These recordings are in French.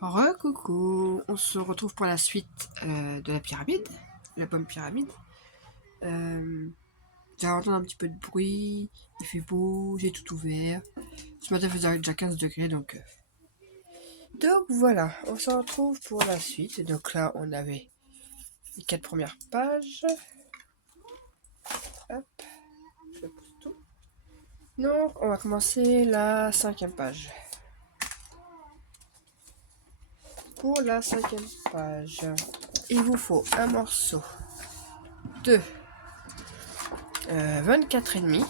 Coucou, on se retrouve pour la suite de la pyramide, la bonne pyramide. J'ai entendu un petit peu de bruit, il fait beau, j'ai tout ouvert. Ce matin il faisait déjà 15 degrés donc voilà, on se retrouve pour la suite. Donc là on avait les 4 premières pages. Hop, je pousse tout. Donc on va commencer la 5e page. Pour la 5e page, il vous faut un morceau de 24,5.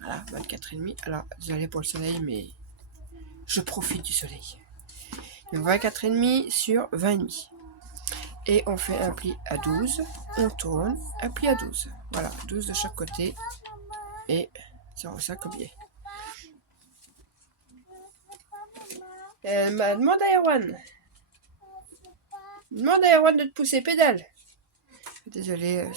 Voilà, 24,5. Alors, désolé pour le soleil, mais je profite du soleil. Donc 24,5 sur 20,5. Et on fait un pli à 12. On tourne, un pli à 12. Voilà, 12 de chaque côté. Et 0,5 comme biais. Demande à Erwan. Demande à Erwan de te pousser pédale. Désolé,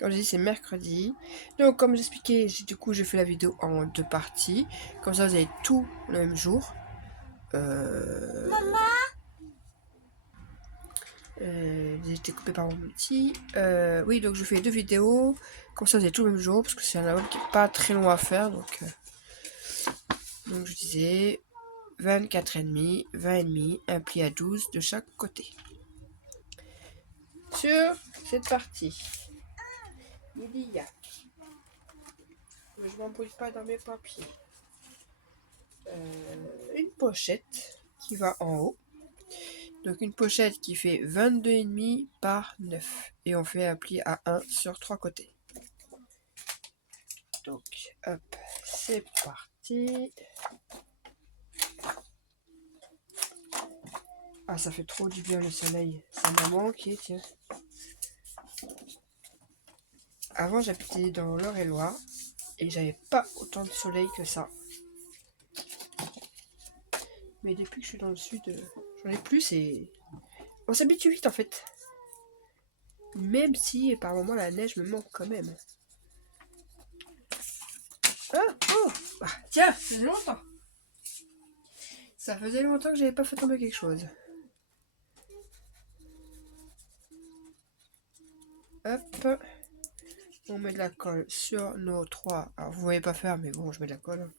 comme je dis, c'est mercredi. Donc, comme j'expliquais, du coup, je fais la vidéo en 2 parties. Comme ça, vous avez tout le même jour. Maman, j'ai été coupé par mon petit. Oui, donc je fais 2 vidéos. Comme ça, vous avez tout le même jour. Parce que c'est un album qui n'est pas très long à faire. Donc je disais 24,5, 20,5, un pli à 12 de chaque côté. Sur cette partie, il y a. Je m'embrouille pas dans mes papiers. Une pochette qui va en haut. Donc une pochette qui fait 22,5 par 9. Et on fait un pli à 1 sur 3 côtés. Donc, hop, c'est parti. Ah, ça fait trop du bien le soleil. Ça m'a manqué, tiens. Avant, j'habitais dans l'Eure-et-Loire et j'avais pas autant de soleil que ça. Mais depuis que je suis dans le sud, j'en ai plus et on s'habitue vite en fait. Même si par moments la neige me manque quand même. Ah, tiens, ça faisait longtemps. Ça faisait longtemps que j'avais pas fait tomber quelque chose. Hop. On met de la colle sur nos 3. Alors vous voyez pas faire, mais bon, je mets de la colle.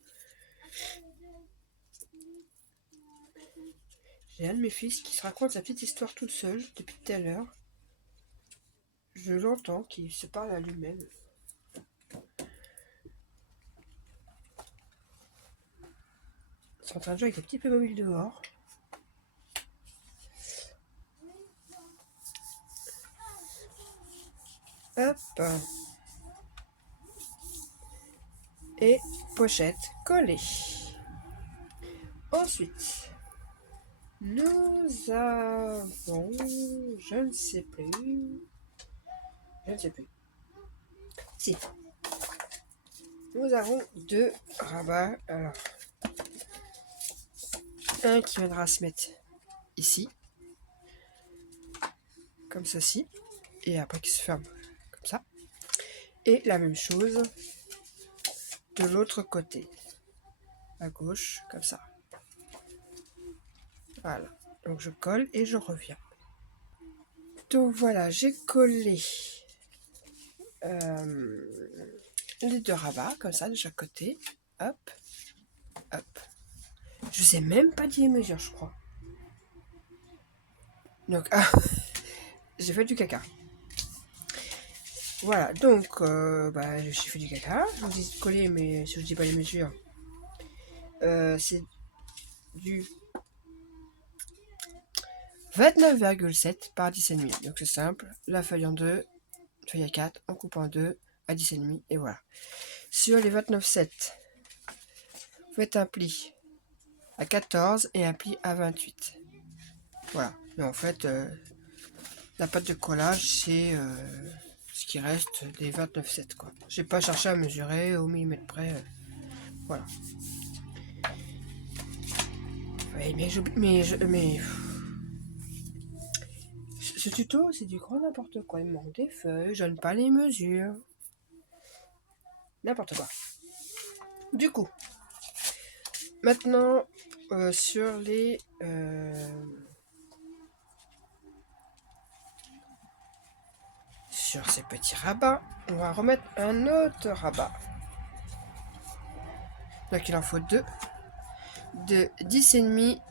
J'ai un de mes fils qui se raconte sa petite histoire toute seule depuis tout à l'heure. Je l'entends, qu'il se parle à lui-même. Ils sont en train de jouer avec des petits Playmobil dehors. Hop. Et pochette collée. Ensuite, nous avons... Je ne sais plus. Si. Nous avons 2 rabats. Alors, un qui viendra se mettre ici. Comme ceci. Et après qui se ferme comme ça. Et la même chose de l'autre côté. À gauche, comme ça. Voilà. Donc je colle et je reviens. Donc voilà, j'ai collé les 2 rabats, comme ça, de chaque côté. Hop, hop. Je sais même pas dire les mesures, je crois. Donc, j'ai fait du caca. Voilà, donc, j'ai fait du caca. Je vous dis de coller, mais si je dis pas les mesures, c'est du 29,7 par 10,5. Donc c'est simple, la feuille en 2, feuille à 4, on coupe en 2, à 10,5, et voilà. Sur les 29,7, vous faites un pli à 14 et un pli à 28. Voilà, mais en fait, la pâte de collage, c'est ce qui reste des 29,7, quoi. J'ai pas cherché à mesurer au millimètre près, voilà. Ouais, mais ce tuto, c'est du grand n'importe quoi. Il me manque des feuilles, je donne pas les mesures. N'importe quoi. Du coup, maintenant, sur les... sur ces petits rabats, on va remettre un autre rabat. Donc il en faut deux de 10,5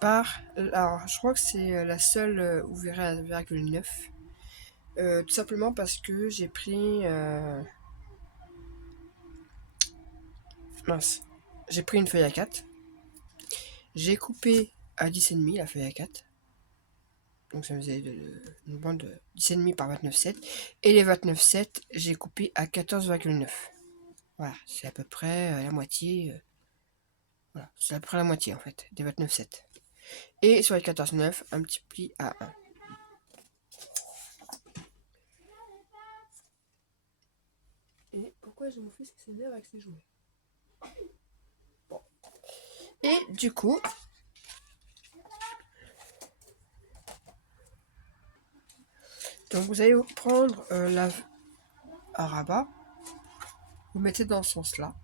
par... Alors je crois que c'est la seule, vous verrez, 1,9. Tout simplement parce que j'ai pris... mince. J'ai pris une feuille A4. J'ai coupé à 10,5 la feuille A4. Donc ça faisait une bande de 10,5 par 29,7. Et les 29,7, j'ai coupé à 14,9. Voilà, c'est à peu près la moitié. Voilà, c'est à peu près la moitié en fait, des 29,7. Et sur les 14,9, un petit pli à 1. Et pourquoi j'ai mon fils qui s'énerve avec ses jouets? Bon. Et du coup, donc vous allez prendre un rabat, vous mettez dans ce sens-là.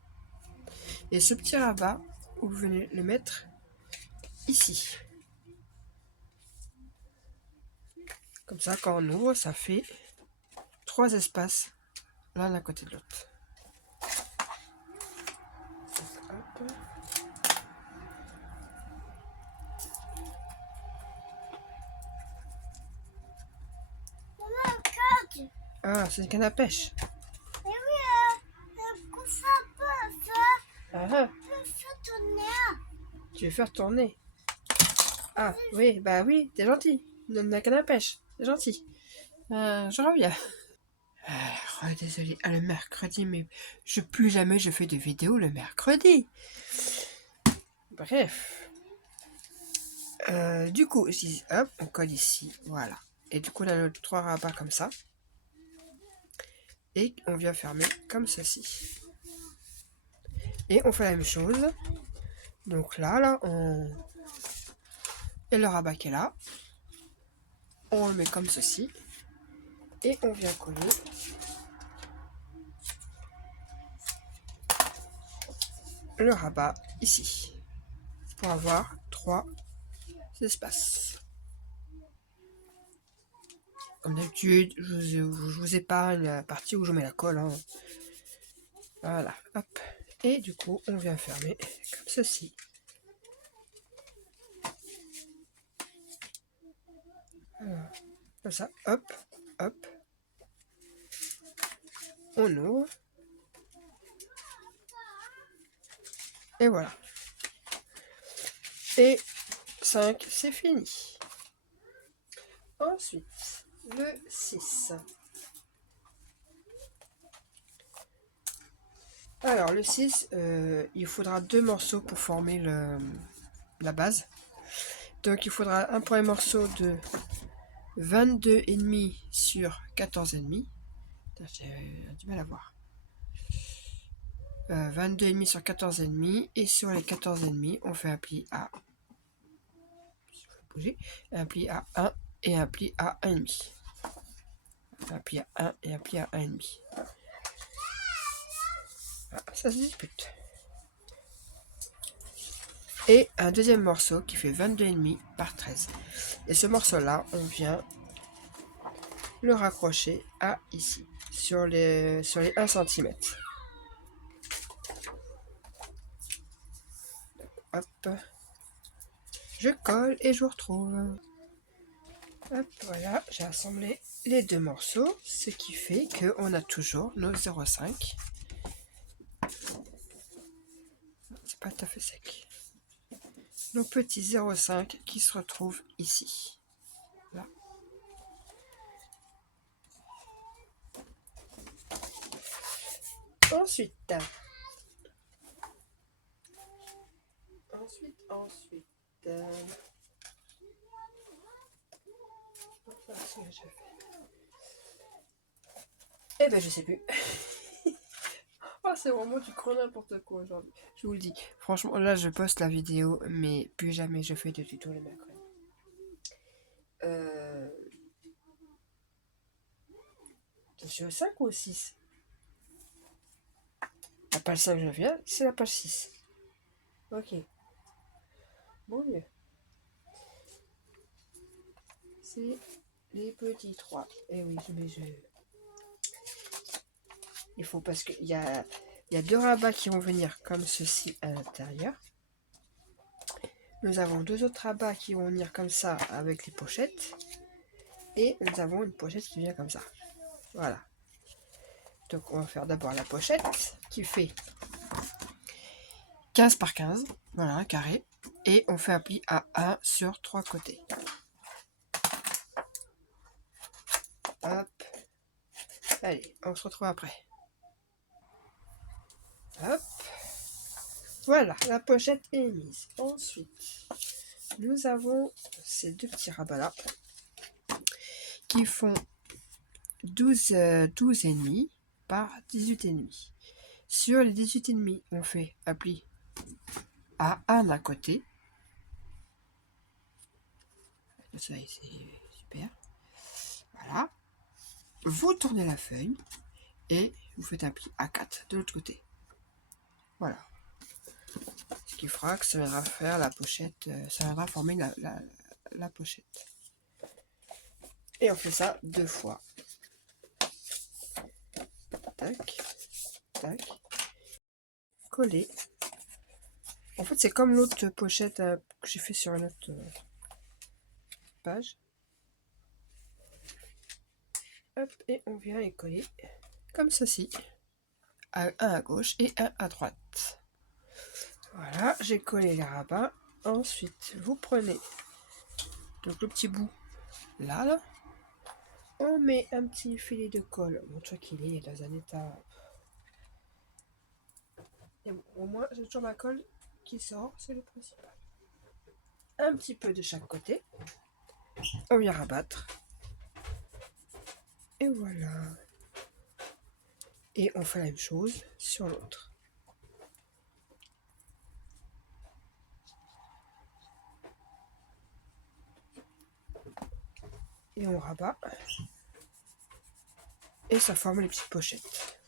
Et ce petit rabat, vous venez le mettre ici. Comme ça, quand on ouvre, ça fait 3 espaces l'un à côté de l'autre. Ah, c'est une canne à pêche. Mais oui, Ah, tu veux faire tourner? Ah, oui, bah oui, t'es gentil. Donne la canne à pêche, c'est gentil. Je reviens. Désolé, le mercredi, mais plus jamais je fais de vidéo le mercredi. Bref. Du coup, ici, hop, on colle ici, voilà. Et du coup, on a nos 3 rabats comme ça. Et on vient fermer comme ceci. Et on fait la même chose. Donc là, on... Et le rabat qui est là. On le met comme ceci. Et on vient coller le rabat ici. Pour avoir 3 espaces. Comme d'habitude, je vous épargne la partie où je mets la colle. Hein. Voilà, hop. Et du coup, on vient fermer comme ceci. Voilà. Comme ça, hop, hop. On ouvre. Et voilà. Et 5, c'est fini. Ensuite, le 6. Alors, le 6, il faudra 2 morceaux pour former la base. Donc, il faudra un premier morceau de 22,5 sur 14,5. J'ai du mal à voir. 22,5 sur 14,5. Et sur les 14,5, on fait un pli à... bouger, un pli à 1 et un pli à 1,5. Un pli à 1 et un pli à 1,5. Voilà, ça se dispute. Et un deuxième morceau qui fait 22,5 par 13. Et ce morceau-là, on vient le raccrocher à ici, sur les 1 cm. Hop. Je colle et je vous retrouve. Hop, voilà, j'ai assemblé les 2 morceaux, ce qui fait qu'on a toujours nos 0,5. C'est pas tout à fait sec. Nos petits 0,5 qui se retrouvent ici. Là. Ensuite. Eh ben, je sais plus. Oh, c'est vraiment du grand n'importe quoi aujourd'hui. Je vous le dis. Franchement, là, je poste la vidéo, mais plus jamais je fais de tuto le mercredi. Je suis au 5 ou au 6? La page 5, je viens, c'est la page 6. Ok. bon mieux. C'est les petits 3. Et oui, il faut parce qu'il y a 2 rabats qui vont venir comme ceci à l'intérieur. Nous avons 2 autres rabats qui vont venir comme ça avec les pochettes. Et nous avons une pochette qui vient comme ça. Voilà. Donc on va faire d'abord la pochette qui fait 15 par 15. Voilà, un carré. Et on fait un pli à 1 sur 3 côtés. Hop. Allez, on se retrouve après. Hop. Voilà, la pochette est mise. Ensuite, nous avons ces 2 petits rabats là qui font 12 et demi par 18 et demi. Sur les 18 et demi, on fait un pli à 1 d'un côté. Ça, c'est super. Voilà. Vous tournez la feuille et vous faites un pli à 4 de l'autre côté. Voilà. Ce qui fera que ça viendra faire la pochette, ça viendra former la pochette. Et on fait ça 2 fois. Tac, tac. Coller. En fait, c'est comme l'autre pochette que j'ai fait sur une autre page. Hop, et on vient les coller comme ceci. Un à gauche et un à droite. Voilà, j'ai collé les rabats. Ensuite, vous prenez donc le petit bout là. On met un petit filet de colle. Bon, tu vois qu'il est dans un état. Et bon, au moins, j'ai toujours ma colle qui sort, c'est le principal. Un petit peu de chaque côté. On vient rabattre. Et voilà. Et on fait la même chose sur l'autre. Et on rabat. Et ça forme les petites pochettes.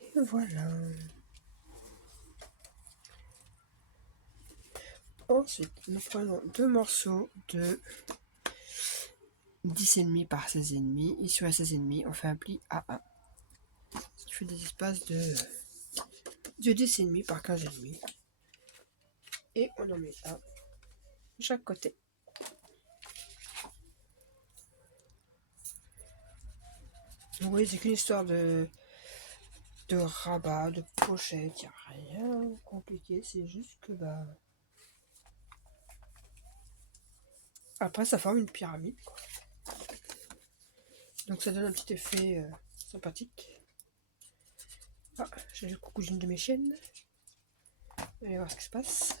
Et voilà. Ensuite, nous prenons 2 morceaux de 10,5 par 16,5. Et sur la 16,5, on fait un pli à 1. Ce qui fait des espaces de 10,5 par 15,5. Et on en met un de chaque côté. Donc oui, c'est qu'une histoire de rabat, de pochette, il n'y a rien de compliqué, c'est juste que bah. Après, ça forme une pyramide, quoi. Donc ça donne un petit effet sympathique. Ah, j'ai le coucou d'une de mes chiennes. Allez voir ce qui se passe.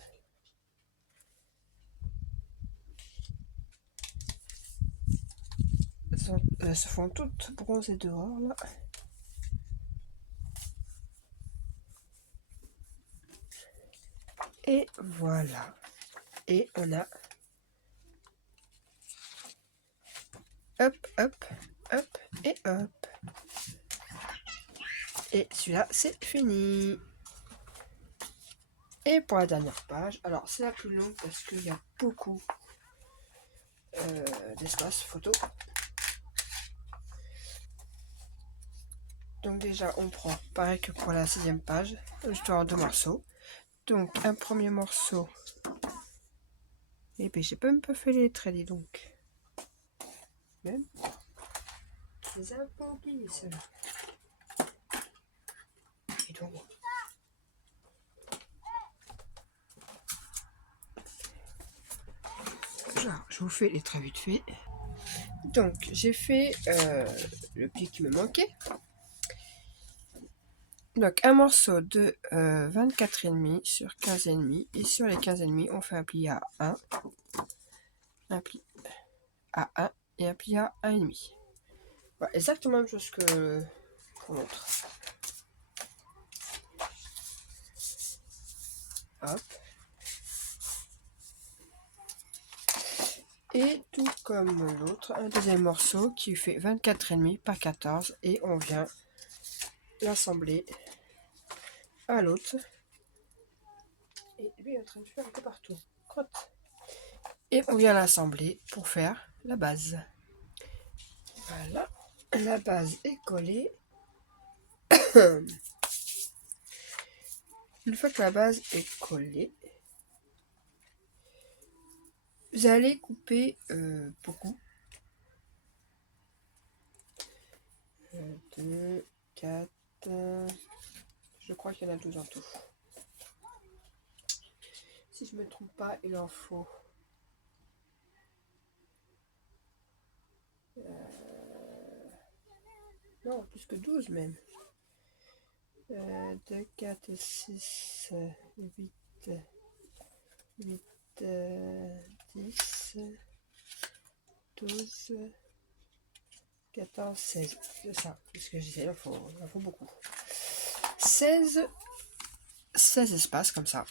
Elles se font toutes bronzées dehors, là. Et voilà. Et on a... Hop, hop, hop, et hop. Et celui-là, c'est fini. Et pour la dernière page, alors c'est la plus longue parce qu'il y a beaucoup d'espace photo. Donc déjà, on prend, pareil que pour la 6e page, l'histoire en 2 morceaux. Donc un premier morceau. Et puis j'ai même pas fait les traits, dis donc. Même. Je les ai un peu oubliés, ceux-là. Et donc... Genre, je vous fais les traits vite fait. Donc, j'ai fait le pli qui me manquait. Donc, un morceau de 24,5 sur 15,5. Et sur les 15,5, on fait un pli à 1. Un pli à 1 et un pli à 1,5. Voilà, exactement la même chose que pour l'autre. Hop. Et tout comme l'autre, un deuxième morceau qui fait 24,5 par 14 et on vient l'assembler à l'autre. Et lui est en train de faire un peu partout. Crotte. Et on vient l'assembler pour faire la base. Voilà, la base est collée. Une fois que la base est collée, vous allez couper beaucoup. 2, 4, je crois qu'il y en a 12 en tout. Si je me trompe pas, il en faut. Non, plus que 12 même. 2, 4, 6, 8, 8, 10, 12, 14, 16. C'est ça, c'est ce que je disais, il en faut beaucoup. 16 espaces comme ça.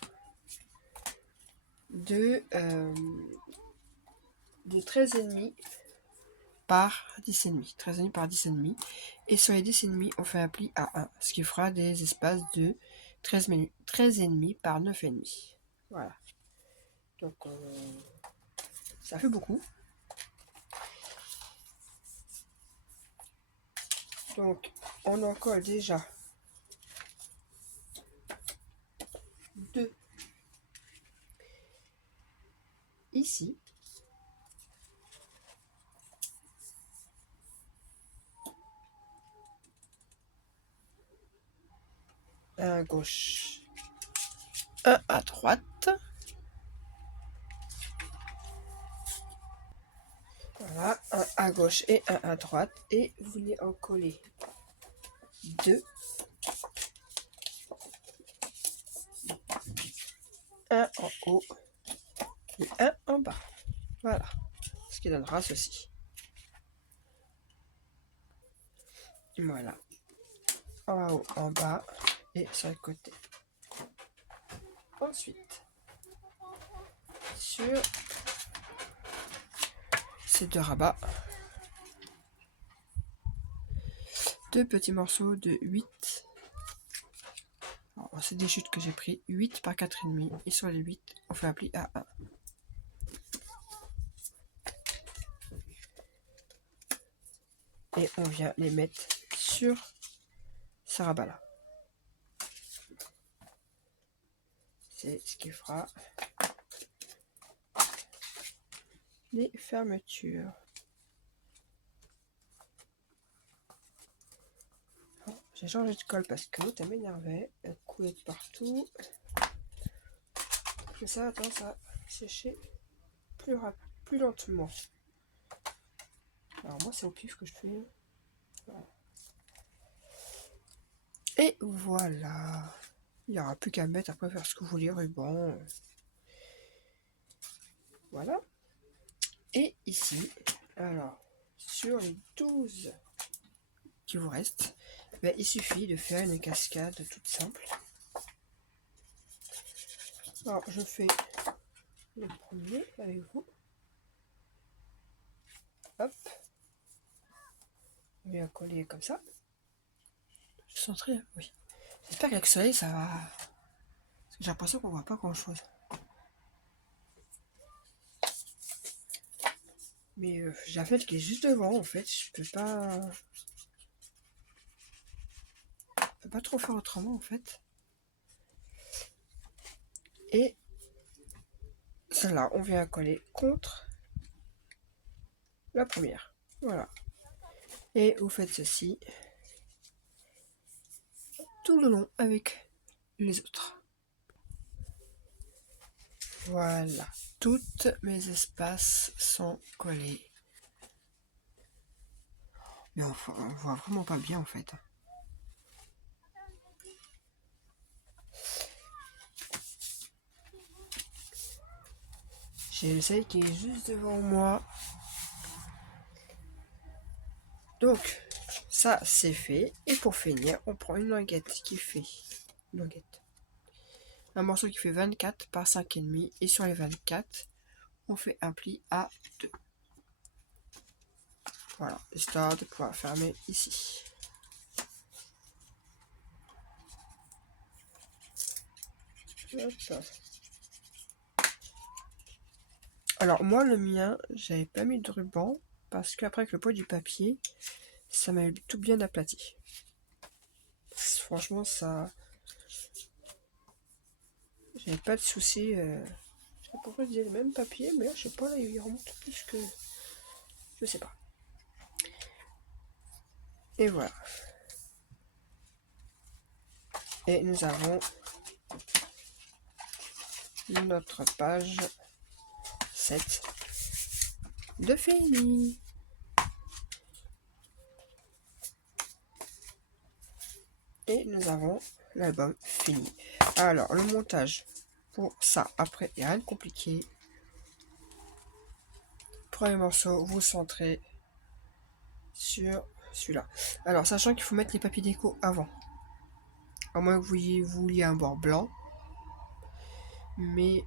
De 13,5 par 10,5. 13,5 par 10,5. Et sur les 10,5, on fait un pli à 1, ce qui fera des espaces de 13,5 par 9,5. Voilà. Donc, ça fait beaucoup. Donc, on en colle déjà 2 ici. Un à gauche, un à droite. Voilà, un à gauche et un à droite. Et vous venez en coller 2. Un en haut et un en bas. Voilà, ce qui donnera ceci. Voilà, en haut, en bas et sur le côté. Ensuite, sur ces 2 rabats, 2 petits morceaux de 8. C'est des chutes que j'ai pris, 8 par 4,5. Et sur les 8, on fait un pli à 1. Et on vient les mettre sur ce rabat-là. C'est ce qui fera les fermetures. J'ai changé de colle parce que l'autre elle m'énervait. Elle coulait de partout. Mais ça a tendance à sécher plus lentement. Alors moi c'est au pif que je fais. Voilà. Et voilà. Il n'y aura plus qu'à mettre après faire ce que vous voulez, ruban. Voilà. Et ici, alors, sur les 12 qui vous restent, ben, il suffit de faire une cascade toute simple. Alors, je fais le premier avec vous. Hop. On vient coller comme ça. Je sens très... Oui. J'espère qu'avec le soleil, ça va... Parce que j'ai l'impression qu'on voit pas grand-chose. Mais j'ai un fait qui est juste devant, en fait. Je peux pas trop faire autrement, en fait. Et celle-là, on vient coller contre la première. Voilà. Et vous faites ceci tout le long avec les autres. Voilà. Toutes mes espaces sont collés. Mais on voit vraiment pas bien en fait. J'ai le soleil qui est juste devant moi. Donc, ça c'est fait. Et pour finir, on prend une languette qui fait... Une languette. Un morceau qui fait 24 par 5,5. Et sur les 24, on fait un pli à 2. Voilà, histoire de pouvoir fermer ici. Hop. Alors moi le mien, j'avais pas mis de ruban parce qu'après avec le poids du papier, ça m'avait tout bien aplati. Franchement ça, j'avais pas de soucis. Je sais pas pourquoi je disais le même papier, mais là, je sais pas, là il remonte plus que, je sais pas. Et voilà. Et nous avons notre page 7 de fini. Et nous avons l'album fini. Alors, le montage pour ça, après, il n'y a rien de compliqué. Premier morceau, vous centrez sur celui-là. Alors, sachant qu'il faut mettre les papiers déco avant. À moins que vous vouliez un bord blanc. Mais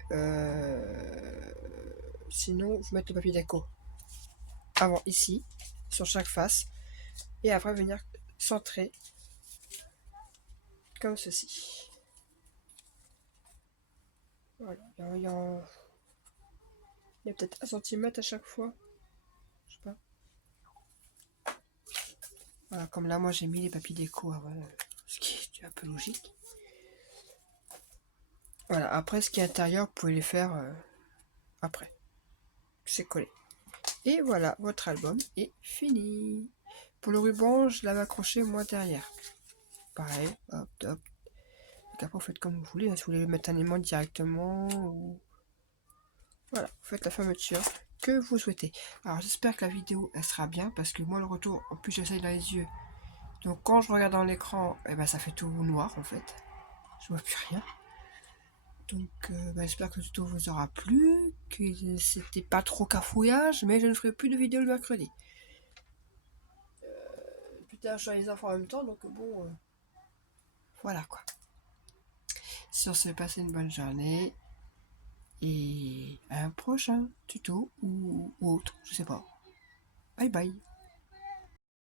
sinon, vous mettez le papier déco avant ici, sur chaque face. Et après, venir centrer comme ceci. Voilà, il y a peut-être 1 centimètre à chaque fois. Je sais pas. Voilà, comme là, moi j'ai mis les papiers déco avant, ce qui est un peu logique. Voilà, après ce qui est intérieur, vous pouvez les faire après. C'est collé. Et voilà, votre album est fini. Pour le ruban, je l'avais accroché moi derrière. Pareil, hop, top. Donc après, vous faites comme vous voulez. Hein, si vous voulez mettre un aimant directement ou... Voilà, vous faites la fermeture que vous souhaitez. Alors j'espère que la vidéo elle sera bien parce que moi le retour, en plus j'essaye dans les yeux. Donc quand je regarde dans l'écran, eh ben, ça fait tout noir en fait. Je vois plus rien. Donc j'espère que le tuto vous aura plu, que c'était pas trop cafouillage, mais je ne ferai plus de vidéo le mercredi. Plus tard je suis les enfants en même temps, donc bon, voilà quoi. Sur ce, passez une bonne journée et à un prochain tuto ou autre, je sais pas. Bye bye.